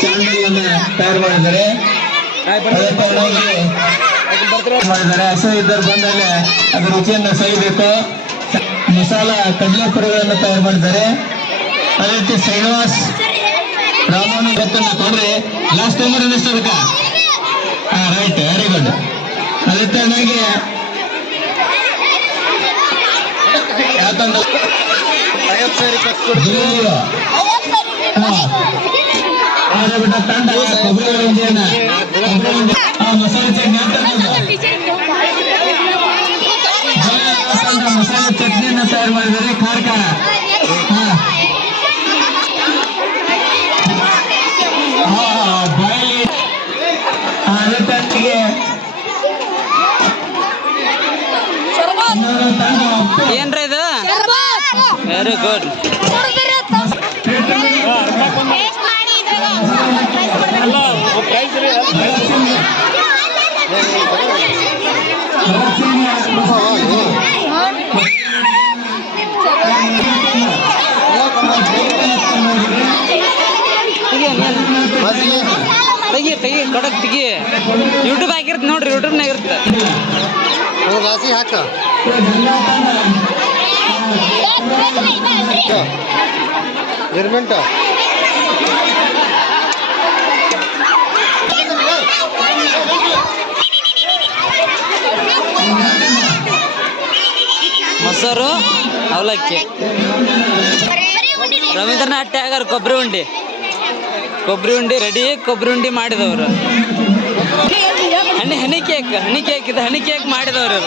Sandal ಅನ್ನ ತಯಾರು ಮಾಡಿದ್ದಾರೆ. ಹಸು ಇದ್ದರು ಬಂದಲ್ಲಿ ಅದ್ರ ರುಚಿಯನ್ನು ಸವಿಬೇಕು. ಮಸಾಲ ಕಡಲೆ ಪುರಿಗಳನ್ನು ತಯಾರು ಮಾಡಿದ್ದಾರೆ. ಅದೇ ರೀತಿ ಶ್ರೀನಿವಾಸ್ ರಾಮನ ಗೊತ್ತನ್ನು ಕೊಡ್ರಿ. ಲಾಸ್ಟ್ ಟೈಮ್ ಎಷ್ಟು ಅದಕ್ಕ ರೈಟ್, ವೆರಿ ಗುಡ್. ಅದೇ ತರನಾಗಿ ಯಾಕಂದ್ರೆ ತಂಡ ಕೊಬ್ಬರಿ ಉಂಡೆಯನ್ನ ಮಸಾಲೆ ಚಟ್ನಿ ಮಸಾಲೆ ಚಟ್ನಿಯನ್ನ ತಯಾರು ಮಾಡಿದ್ದಾರೆ. ಖಾರ ಬಾಯಿ ಅದೇ ತಂಡಿಗೆ ಏನ್ರಿ ಇದು? Very good. ತೆಗಿ ಕಡಕ್ ತೆಗಿ. ಯೂಟ್ಯೂಬ್ ಹಾಕಿರ್ತ ನೋಡ್ರಿ, ಯೂಟ್ಯೂಬ್ನಾಗ ಇರುತ್ತೆ. ರಾಸಿ ಹಾಕ ಗಿರ್ಮೆಂಟ ಮೊಸರು ಅವಲಕ್ಕಿ. ರವೀಂದ್ರನಾಥ್ ಟ್ಯಾಗರ್ ಕೊಬ್ಬರಿ ಉಂಡಿ ರೆಡಿ. ಕೊಬ್ಬರಿ ಉಂಡಿ ಮಾಡಿದವರು. ಹನಿ ಕೇಕ್ ಮಾಡಿದವರು.